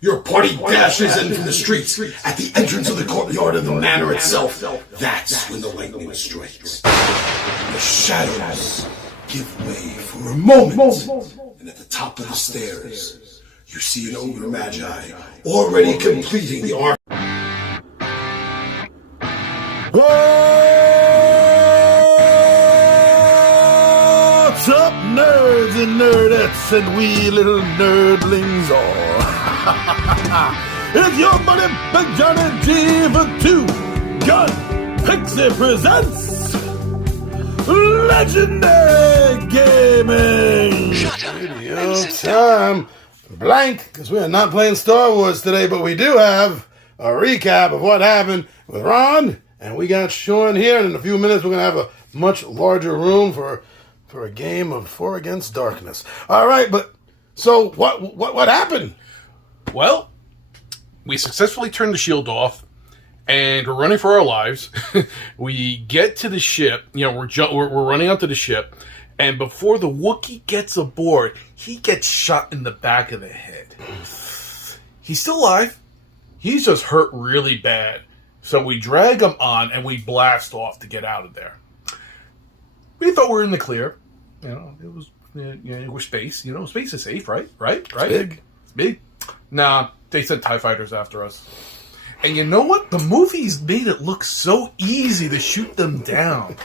Your party dashes in from the streets at the entrance of the courtyard of the manor itself. That's when the lightning strikes. The shadows give way for a moment. And at the top of the stairs, you see an ogre magi already completing the arc. What's up, nerds and nerdettes and wee little nerdlings all? It's your buddy Big Johnny G for 2 Gun Pixie presents Legendary Gaming. Shut up. Video time blank, because we are not playing Star Wars today, but we do have a recap of what happened with Ron, and we got Sean here, and in a few minutes we're going to have a much larger room for a game of 4 Against Darkness. All right, but so what happened? Well, we successfully turned the shield off, and we're running for our lives. We get to the ship. We're running onto the ship, and before the Wookiee gets aboard, he gets shot in the back of the head. He's still alive. He's just hurt really bad. So we drag him on, and we blast off to get out of there. We thought we were in the clear. It was, we're space. Space is safe, right? Right? Big. It's big. Nah, they sent TIE fighters after us. And you know what? The movies made it look so easy to shoot them down.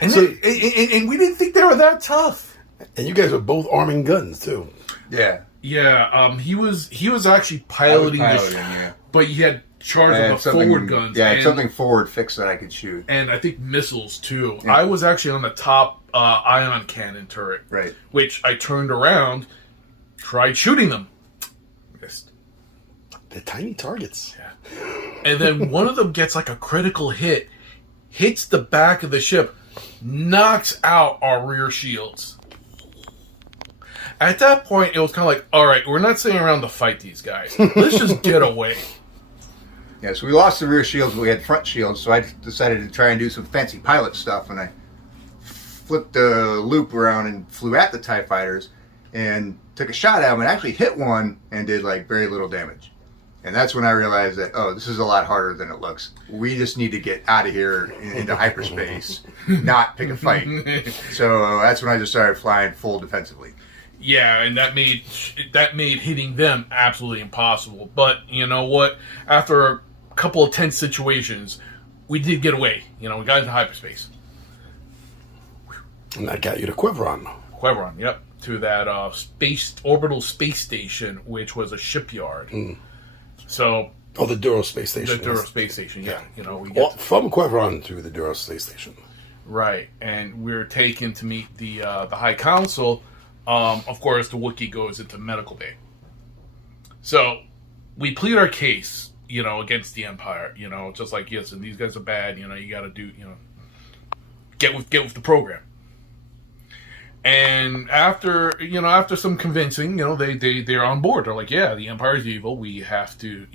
And, and we didn't think they were that tough. And you guys are both arming guns, too. Yeah. Yeah, he was actually piloting the ship, but he had charge of the forward guns. Yeah, and something forward fixed that I could shoot. And I think missiles, too. Yeah. I was actually on the top ion cannon turret. Right. Which I turned around, tried shooting them. Missed. They're tiny targets. Yeah. And then one of them gets like a critical hit, hits the back of the ship, knocks out our rear shields. At that point, it was kind of like, all right, we're not sitting around to fight these guys. Let's just get away. Yeah, so we lost the rear shields, but we had front shields, so I decided to try and do some fancy pilot stuff, and I flipped the loop around and flew at the TIE fighters and took a shot at them and actually hit one and did like very little damage. And that's when I realized that, this is a lot harder than it looks. We just need to get out of here into hyperspace, not pick a fight. So that's when I just started flying full defensively. Yeah, and that made hitting them absolutely impossible. But you know what? After a couple of tense situations, we did get away. We got into hyperspace. And that got you to Quiveron. Quiveron, yep. To that orbital space station, which was a shipyard. Mm. So... Oh, the Duro space station. The Duro space station, yeah. From Quiveron to the Duro space station. Right, and we're taken to meet the High Council. Of course, the Wookiee goes into medical bay. So, we plead our case, against the Empire. Just like, yes, and these guys are bad. You got to do, get with the program. And after some convincing, they're on board. They're like, yeah, the Empire's evil. We have to,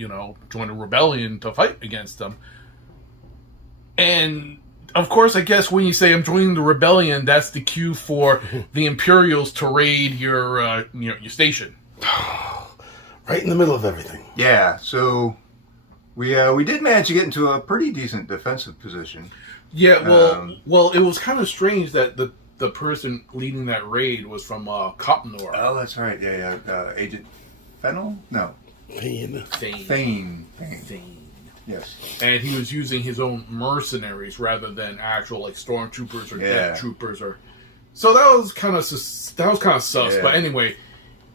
join a rebellion to fight against them. And of course, I guess when you say I'm joining the rebellion, that's the cue for the Imperials to raid your station. Right in the middle of everything. Yeah, so we did manage to get into a pretty decent defensive position. Yeah, well, it was kind of strange that the person leading that raid was from Copnor. Oh, that's right. Yeah. Agent Fennel? No. Thane. Yes. And he was using his own mercenaries rather than actual like stormtroopers or death troopers So that was kind of sus. Yeah. But anyway,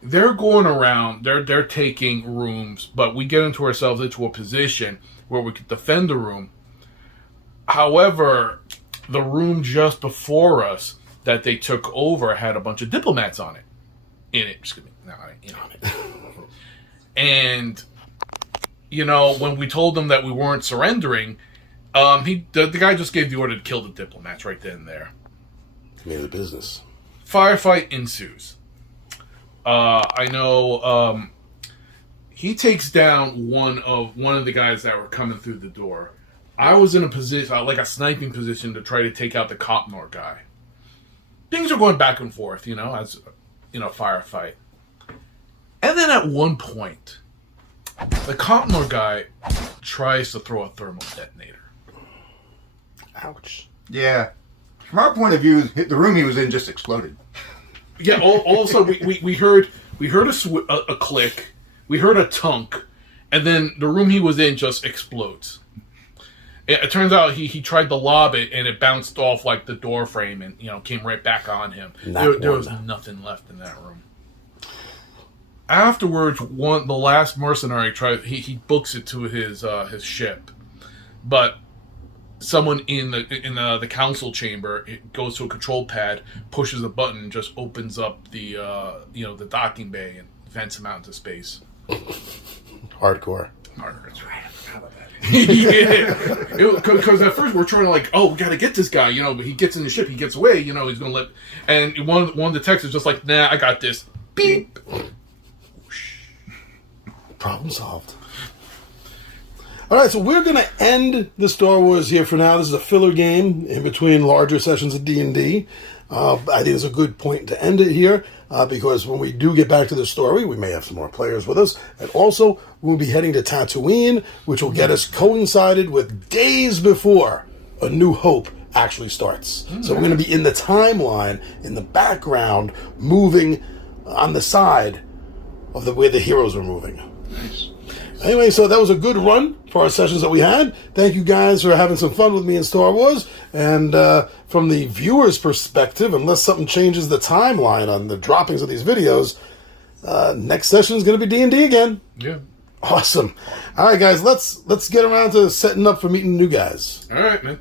they're going around. They're taking rooms, but we get ourselves into a position where we could defend the room. However, the room just before us that they took over had a bunch of diplomats on it. And when we told them that we weren't surrendering, the guy just gave the order to kill the diplomats right then and there. Made the business. Firefight ensues. I know he takes down one of the guys that were coming through the door. I was in a position, like a sniping position, to try to take out the Copnor guy. Things are going back and forth, as firefight. And then at one point, The Compnor guy tries to throw a thermal detonator. Ouch. Yeah. From our point of view, the room he was in just exploded. Yeah. Also, we heard a click, we heard a tunk, and then the room he was in just explodes. It turns out he tried to lob it, and it bounced off like the door frame, and came right back on him. There was nothing left in that room. Afterwards, the last mercenary he books it to his ship, but someone in the council chamber, it goes to a control pad, pushes a button, and just opens up the the docking bay and vents him out into space. Hardcore. That's right. I forgot about that. Yeah, because at first we're trying to we got to get this guy, but he gets in the ship, he gets away, he's gonna let, and one of the techs is just like, nah, I got this. Beep. Problem solved. All right, so we're going to end the Star Wars here for now. This is a filler game in between larger sessions of D&D. I think it's a good point to end it here because when we do get back to the story, we may have some more players with us. And also, we'll be heading to Tatooine, which will get us coincided with days before A New Hope actually starts. So we're going to be in the timeline, in the background, moving on the side of where the heroes are moving. Nice. Anyway, so that was a good run for our sessions that we had. Thank you guys for having some fun with me in Star Wars. And from the viewer's perspective, unless something changes the timeline on the droppings of these videos, next session is going to be D&D again. Yeah. Awesome. All right, guys, let's get around to setting up for meeting new guys. All right, man.